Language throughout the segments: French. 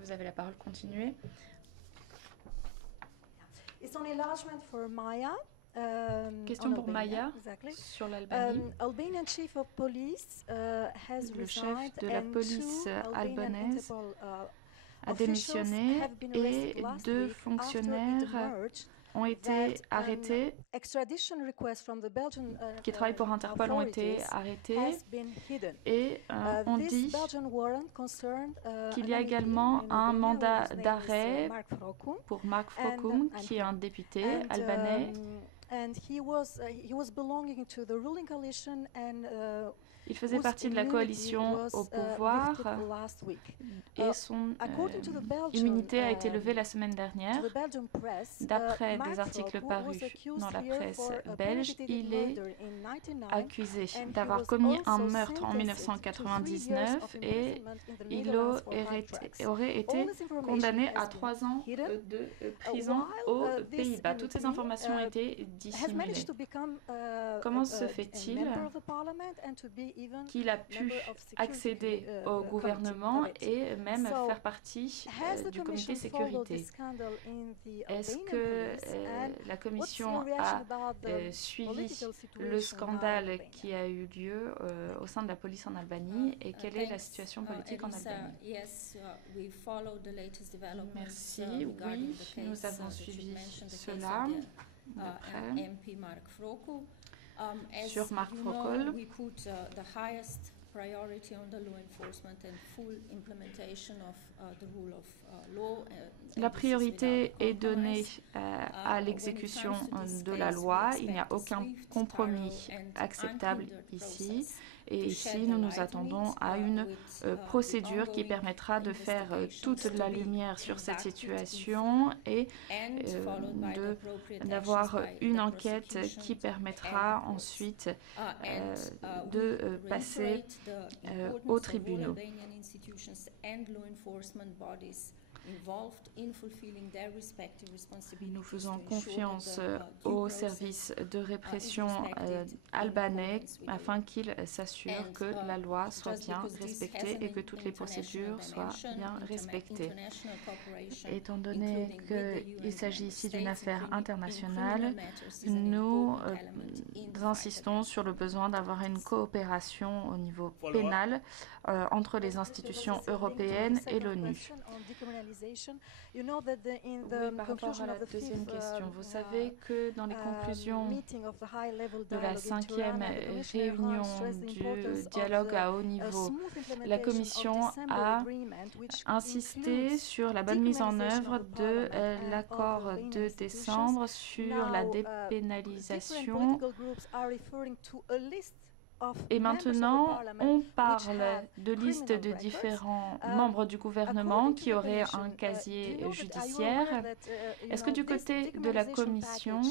que vous avez la parole. Continuez. It's on enlargement for Maya. Question pour Maya sur l'Albanie. Albanian chief of police has Le chef resigned de la and police two albanaise Interpol a démissionné et deux after it fonctionnaires emerged ont été arrêtés, extradition request from the Belgian qui travaillent pour Interpol ont été arrêtés has been hidden. et on This dit Belgian warrant concerned qu'il y a an MEP également in un Albania, mandat whose name is, d'arrêt Mark Frokum. pour Mark Frokum, qui est un député albanais. And he was belonging to the ruling coalition and il faisait partie de la coalition au pouvoir et son immunité a été levée la semaine dernière. D'après des articles parus dans la presse belge, il est accusé d'avoir commis un meurtre en 1999 et il aurait été condamné à 3 ans de prison aux Pays-Bas. Toutes ces informations ont été dissimulées. Comment se fait-il qu'il a pu accéder au gouvernement et même faire partie du comité sécurité? Est-ce que la commission a suivi le scandale qui a eu lieu au sein de la police en Albanie et quelle est la situation politique en Albanie? Merci, oui, nous avons suivi cela. Sur Mark Frokum, la priorité est donnée à l'exécution de la loi. Il n'y a aucun compromis acceptable ici. Et ici, nous nous attendons à une procédure qui permettra de faire toute la lumière sur cette situation et d'avoir une enquête qui permettra ensuite de passer aux tribunaux. Nous faisons confiance aux services de répression albanais afin qu'ils s'assurent que la loi soit bien respectée et que toutes les procédures soient bien respectées. Étant donné qu'il s'agit ici d'une affaire internationale, nous insistons sur le besoin d'avoir une coopération au niveau pénal entre les institutions européennes et l'ONU. Oui, par rapport à la deuxième question, vous savez que dans les conclusions de la 5e réunion du dialogue à haut niveau, la Commission a insisté sur la bonne mise en œuvre de l'accord de décembre sur la dépénalisation. Et maintenant, on parle de liste de différents membres du gouvernement qui auraient un casier judiciaire. Est-ce que du côté de la Commission,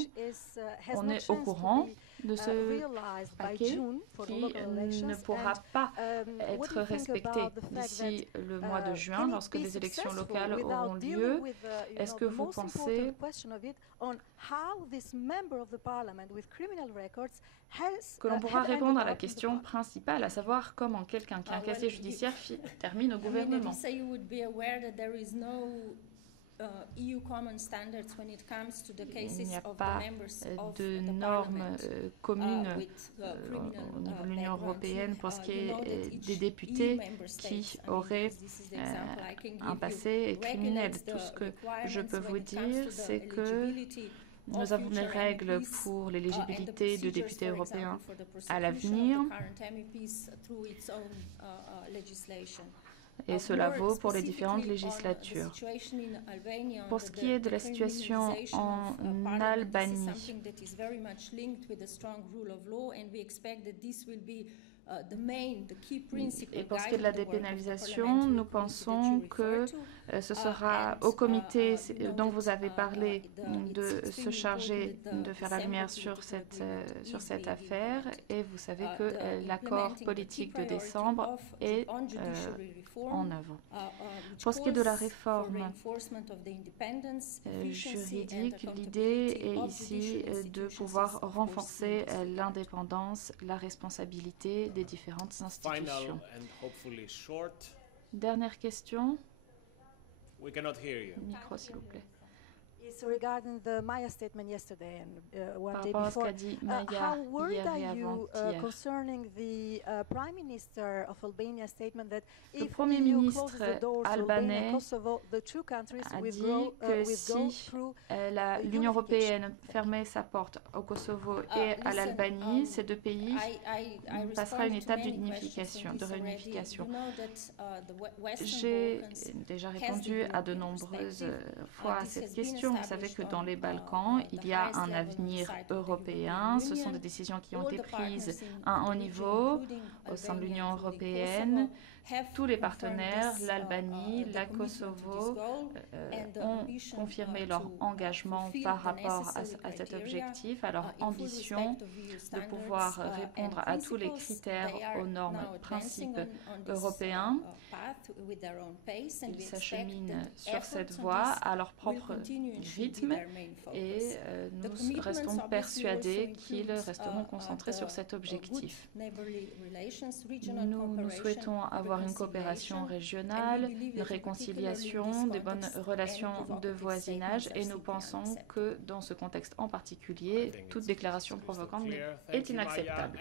on est au courant de ce paquet qui ne pourra pas être respecté d'ici le mois de juin lorsque les élections locales auront lieu? Est-ce que vous pensez que l'on pourra répondre à la question principale, à savoir comment quelqu'un qui a un casier judiciaire termine au gouvernement? Il n'y a pas de normes communes au niveau de l'Union européenne pour ce qui est des députés qui auraient un passé criminel. Tout ce que je peux vous dire, c'est que nous avons des règles pour l'éligibilité de députés européens à l'avenir. Et cela vaut pour les différentes législatures. Pour ce qui est de la situation en Albanie, et pour ce qui est de la dépénalisation, nous pensons que ce sera au comité dont vous avez parlé de se charger de faire la lumière sur cette affaire. Et vous savez que l'accord politique de décembre est en œuvre. Pour ce qui est de la réforme juridique, l'idée est ici de pouvoir renforcer l'indépendance, la responsabilité des différentes institutions. Dernière question. Micro, s'il vous plaît. It's regarding the Maya statement yesterday and one Par day rapport à ce before. qu'a dit Maya How worried hier et are you avant-hier. concerning the Prime Minister of Albania statement that Le if Premier EU ministre closes the doors to Albania albanais and Kosovo, the two countries a will dit go que through si l'Union européenne fermait sa porte au Kosovo et à l'Albanie, ces deux pays passeraient à une étape d'unification, de réunification. J'ai déjà répondu à de nombreuses fois à cette question. Vous savez que dans les Balkans, il y a un avenir européen. Ce sont des décisions qui ont été prises à un haut niveau au sein de l'Union européenne. Tous les partenaires, l'Albanie, la Kosovo, ont confirmé leur engagement par rapport à cet objectif, à leur ambition de pouvoir répondre à tous les critères, aux normes, principes européens. Ils s'acheminent sur cette voie à leur propre rythme et nous restons persuadés qu'ils resteront concentrés sur cet objectif. Nous souhaitons avoir une coopération régionale, une réconciliation, des bonnes relations de voisinage et nous pensons que dans ce contexte en particulier, toute déclaration provocante est inacceptable.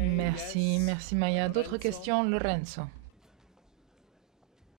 Merci Maya. D'autres questions, Lorenzo?